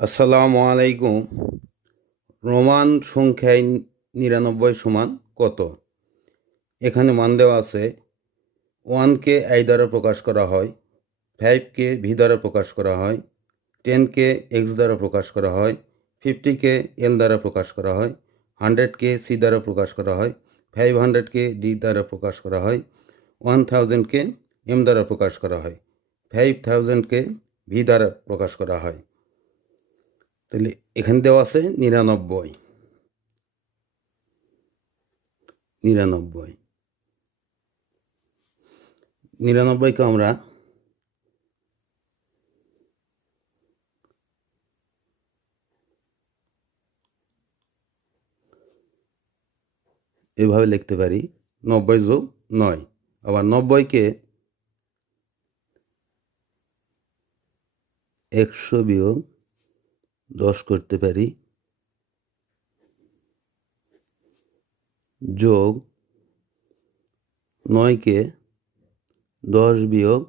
আসসালামু আলাইকুম। রোমান সংখ্যায় নিরানব্বই সমান কত? এখানে মান দেওয়া আছে ওয়ানকে আই দ্বারা প্রকাশ করা হয় ফাইভকে ভি দ্বারা প্রকাশ করা হয় টেনকে এক্স দ্বারা প্রকাশ করা হয় ফিফটিকে এল দ্বারা প্রকাশ করা হয় হান্ড্রেডকে সি দ্বারা প্রকাশ করা হয়, ফাইভ হান্ড্রেডকে ডি দ্বারা প্রকাশ করা হয়, ওয়ান থাউজেন্ডকে এম দ্বারা প্রকাশ করা হয়, ফাইভ থাউজেন্ডকে ভি দ্বারা প্রকাশ করা হয়। তাহলে এখানে দেওয়া আছে নিরানব্বই। নিরানব্বই। নিরানব্বইকে আমরা এভাবে লিখতে পারি, নব্বই যোগ নয়। আবার নব্বইকে একশো বিয়োগ দশ করতে পারি। যোগ নয়কে দশ বিয়োগ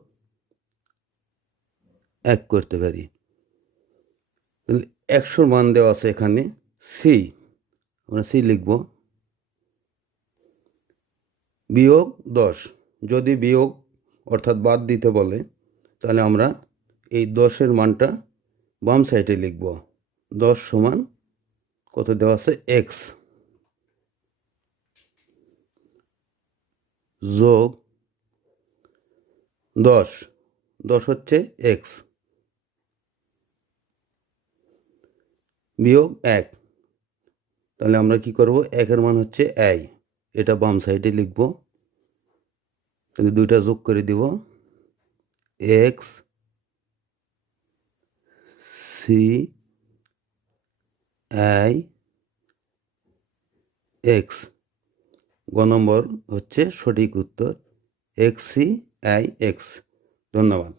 এক করতে পারি। তাহলে একশোর মান দেওয়া আছে এখানে সি আমরা সি লিখব। বিয়োগ দশ, যদি বিয়োগ অর্থাৎ বাদ দিতে বলে, তাহলে আমরা এই দশের মানটা বাম সাইডে লিখব দশ সমান কত দেওয়া আছে? এক্স যোগ দশ। দশ হচ্ছে এক্স। বিয়োগ এক। তাহলে আমরা কি করব? একের মান হচ্ছে আই। এটা বাম সাইডে লিখব। তাহলে দুইটা যোগ করে দিব। X C I X. গ নম্বর হচ্ছে সঠিক উত্তর এক্স সি আই এক্স। ধন্যবাদ।